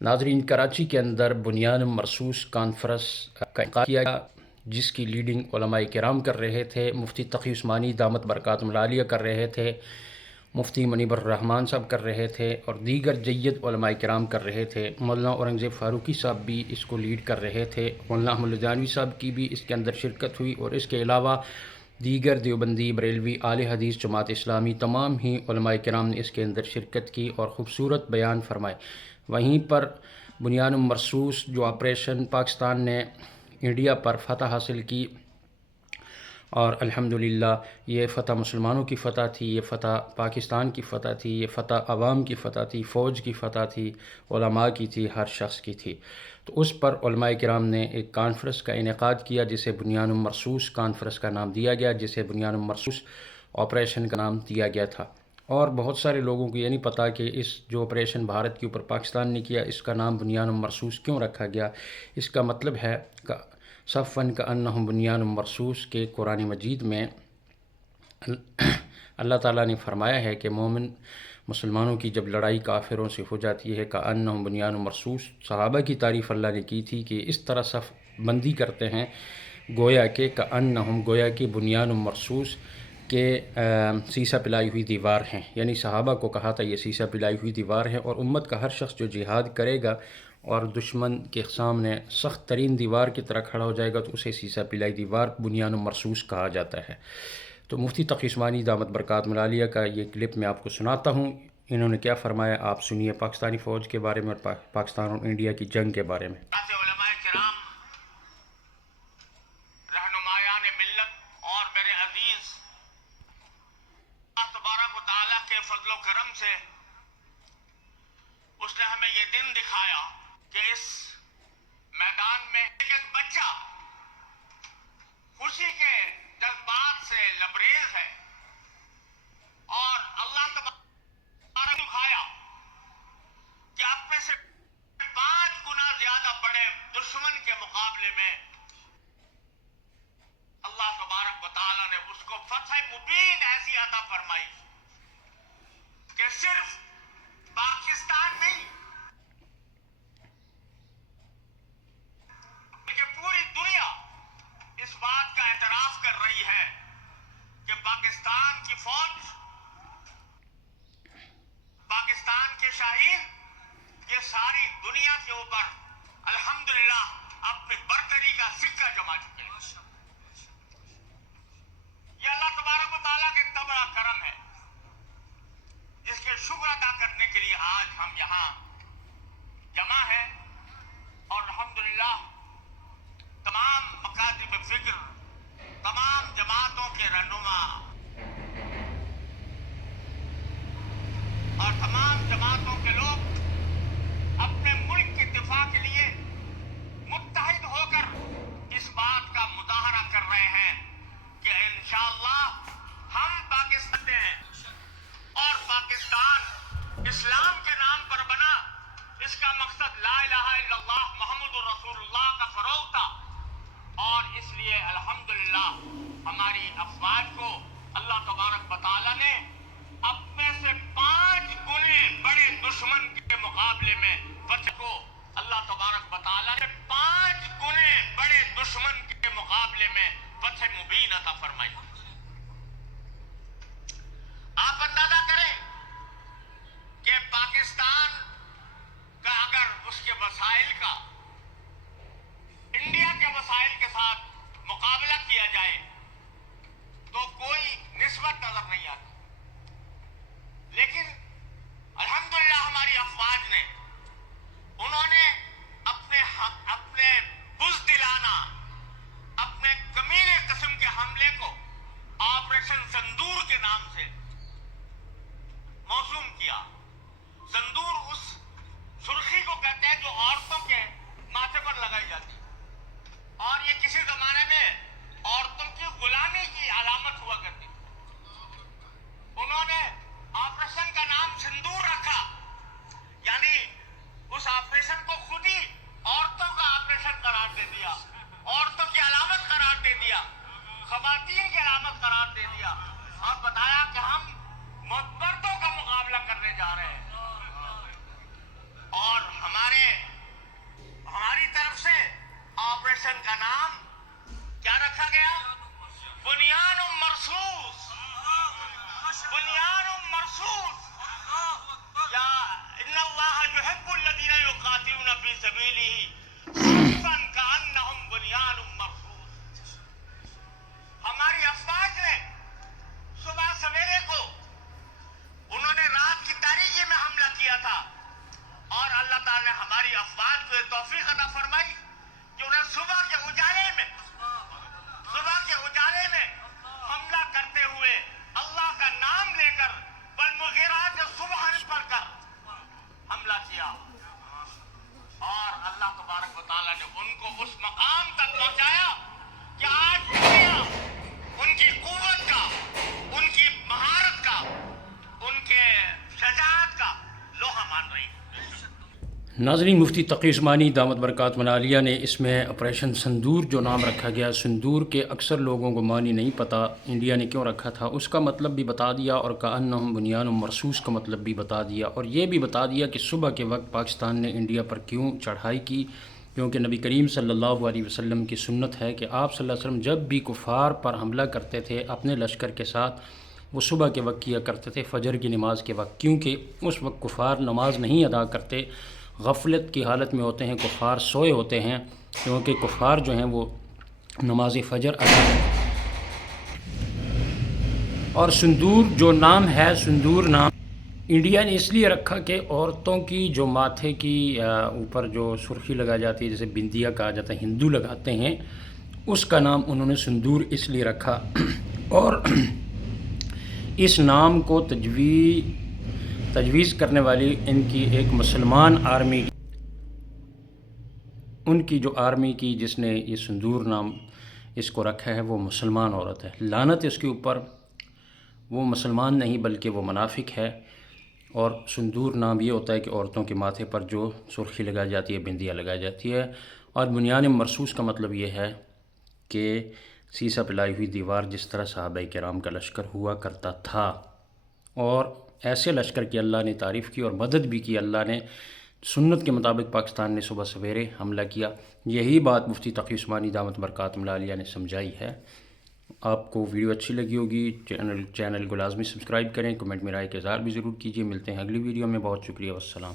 ناظرین، کراچی کے اندر بنیان مرصوص کانفرنس کا انعقاد کیا گیا، جس کی لیڈنگ علماء کرام کر رہے تھے۔ مفتی تقی عثمانی دامت برکاتہم العالیہ کر رہے تھے، مفتی منیب الرحمان صاحب کر رہے تھے، اور دیگر جید علماء کرام کر رہے تھے۔ مولانا اورنگزیب فاروقی صاحب بھی اس کو لیڈ کر رہے تھے۔ مولانا احمد لدھیانوی صاحب کی بھی اس کے اندر شرکت ہوئی، اور اس کے علاوہ دیگر دیوبندی، بریلوی، اہل حدیث، جماعت اسلامی، تمام ہی علماء کرام نے اس کے اندر شرکت کی اور خوبصورت بیان فرمائے۔ وہیں پر بنیان مرصوص جو آپریشن پاکستان نے انڈیا پر فتح حاصل کی، اور الحمدللہ یہ فتح مسلمانوں کی فتح تھی، یہ فتح پاکستان کی فتح تھی، یہ فتح عوام کی فتح تھی، فوج کی فتح تھی، علماء کی تھی، ہر شخص کی تھی۔ تو اس پر علماء کرام نے ایک کانفرنس کا انعقاد کیا، جسے بنیان مرصوص کانفرنس کا نام دیا گیا، جسے بنیان مرصوص آپریشن کا نام دیا گیا تھا۔ اور بہت سارے لوگوں کو یہ نہیں پتہ کہ اس جو آپریشن بھارت کے اوپر پاکستان نے کیا، اس کا نام بنیان مرصوص کیوں رکھا گیا۔ اس کا مطلب ہے صفاً کأنہم بنیان مرصوص کے قرآن مجید میں اللہ تعالیٰ نے فرمایا ہے کہ مومن مسلمانوں کی جب لڑائی کافروں سے ہو جاتی ہے، کأنہم بنیان مرصوص، صحابہ کی تعریف اللہ نے کی تھی کہ اس طرح صف بندی کرتے ہیں گویا کہ کأنہم، گویا کہ بنیان مرصوص کہ سیسہ پلائی ہوئی دیوار ہیں، یعنی صحابہ کو کہا تھا یہ سیسہ پلائی ہوئی دیوار ہے، اور امت کا ہر شخص جو جہاد کرے گا اور دشمن کے سامنے سخت ترین دیوار کی طرح کھڑا ہو جائے گا تو اسے سیسہ پلائی دیوار بنیان مرصوص کہا جاتا ہے۔ تو مفتی تقی عثمانی دامت برکاتہم العالیہ کا یہ کلپ میں آپ کو سناتا ہوں، انہوں نے کیا فرمایا، آپ سنیے پاکستانی فوج کے بارے میں اور پاکستان اور انڈیا کی جنگ کے بارے میں۔ علماء کرام، رہنمایان ملت اور میرے عزیز، اللہ تبارک و تعالیٰ کے فضل و کرم سے اس نے ہمیں یہ دن دکھایا کہ اس میدان میں ایک بچہ خوشی کے جذبات سے لبریز ہے، اور اللہ تبارک دکھایا کہ اپنے سے 5 گنا زیادہ بڑے دشمن کے مقابلے میں اللہ تبارک و تعالیٰ نے اس کو فتح مبین ایسی عطا فرمائی کہ صرف پاکستان نہیں بلکہ پوری دنیا اس بات کا اعتراف کر رہی ہے کہ پاکستان کی فوج، پاکستان کے شاہین، یہ ساری دنیا کے اوپر الحمدللہ اپنی برتری کا سکہ جما چکے ہیں۔ یہ اللہ تبارک و تعالیٰ کا اتنا بڑا کرم ہے، جس کے شکر ادا کرنے کے لیے آج ہم یہاں جمع ہیں، اور الحمدللہ تمام مکاتب فکر، تمام جماعتوں کے رہنما اور تمام جماعتوں کے لوگ اپنے ملک کے دفاع کے لیے متحد ہو کر اس بات کا مظاہرہ کر رہے ہیں کہ انشاءاللہ ہم پاکستان ہیں، اور پاکستان اسلام کے نام پر بنا، اس کا مقصد لا الہ الا اللہ محمد الرسول اللہ کا فروغ تھا، اور اس لیے الحمدللہ ہماری افواج کو اللہ تبارک و تعالیٰ نے اپنے سے 5 گنے بڑے دشمن کے مقابلے میں فتح کو، اللہ تبارک و تعالیٰ نے 5 گنے بڑے دشمن کے مقابلے میں فتح مبین عطا فرمائی۔ آپ اندازہ کریں کہ پاکستان کا اگر اس کے وسائل کا انڈیا کے وسائل کے ساتھ مقابلہ کیا جائے تو کوئی نسبت نظر نہیں آتی، لیکن الحمدللہ ہماری افواج نے، انہوں نے اپنے بزدلانہ، اپنے کمینے قسم کے حملے کو آپریشن سندور کے نام سے موسوم کیا۔ سندور اس سرخی کو کہتے ہیں جو عورتوں کے ماتھے پر لگائی جاتی، اور یہ کسی زمانے میں عورتوں کی غلامی کی علامت ہوا کرتی تھی۔ انہوں نے آپریشن کا نام سندور رکھا، یعنی اس آپریشن کو خود ہی عورتوں کا آپریشن قرار دے دیا، عورتوں کی علامت قرار دے دیا، خواتین کی علامت قرار دے دیا، اور بتایا کہ ہم مردوں کا مقابلہ کرنے جا رہے ہیں۔ تعالیٰ نے ہماری افواج کو یہ توفیق عطا فرمائی کہ انہیں صبح کے اجالے میں حملہ کرتے ہوئے اللہ کا نام لے کر والمغیرات صبح پڑھ کر حملہ کیا، اور اللہ تبارک و تعالیٰ نے ان کو اس مقام تک پہنچایا کہ آج دنیا ان کی قوت کا، ان کی مہارت کا، ان کے شجاعت کا لوہا مان رہی ہے۔ ناظرین، مفتی تقی عثمانی دامت برکاتہ العالیہ نے اس میں آپریشن سندور جو نام رکھا گیا، سندور کے اکثر لوگوں کو معنی نہیں پتہ انڈیا نے کیوں رکھا تھا، اس کا مطلب بھی بتا دیا، اور کأنہم بنیان مرصوص کا مطلب بھی بتا دیا، اور یہ بھی بتا دیا کہ صبح کے وقت پاکستان نے انڈیا پر کیوں چڑھائی کی، کیونکہ نبی کریم صلی اللہ علیہ وسلم کی سنت ہے کہ آپ صلی اللہ علیہ وسلم جب بھی کفار پر حملہ کرتے تھے اپنے لشکر کے ساتھ، وہ صبح کے وقت کیا کرتے تھے، فجر کی نماز کے وقت، کیونکہ اس وقت کفار نماز نہیں ادا کرتے، غفلت کی حالت میں ہوتے ہیں، کفار سوئے ہوتے ہیں، کیونکہ کفار جو ہیں وہ نماز فجر ادا کرتے ہیں۔ اور سندور جو نام ہے، سندور نام انڈیا نے اس لیے رکھا کہ عورتوں کی جو ماتھے کی اوپر جو سرخی لگائی جاتی ہے، جیسے بندیا کہا جاتا ہے، ہندو لگاتے ہیں، اس کا نام انہوں نے سندور اس لیے رکھا۔ اور اس نام کو تجویز کرنے والی ان کی ایک مسلمان آرمی، ان کی جو آرمی کی جس نے یہ سندور نام اس کو رکھا ہے وہ مسلمان عورت ہے، لعنت اس کے اوپر، وہ مسلمان نہیں بلکہ وہ منافق ہے۔ اور سندور نام یہ ہوتا ہے کہ عورتوں کے ماتھے پر جو سرخی لگائی جاتی ہے، بندیا لگائی جاتی ہے، اور بنیان مرصوص کا مطلب یہ ہے کہ سیسہ پلائی ہوئی دیوار، جس طرح صحابہ کرام کا لشکر ہوا کرتا تھا، اور ایسے لشکر کی اللہ نے تعریف کی اور مدد بھی کی، اللہ نے سنت کے مطابق پاکستان نے صبح سویرے حملہ کیا۔ یہی بات مفتی تقی عثمانی دامت برکاتہ العالیہ نے سمجھائی ہے۔ آپ کو ویڈیو اچھی لگی ہوگی، چینل کو لازمی سبسکرائب کریں، کمنٹ میں رائے کا اظہار بھی ضرور کیجیے۔ ملتے ہیں اگلی ویڈیو میں، بہت شکریہ، والسلام۔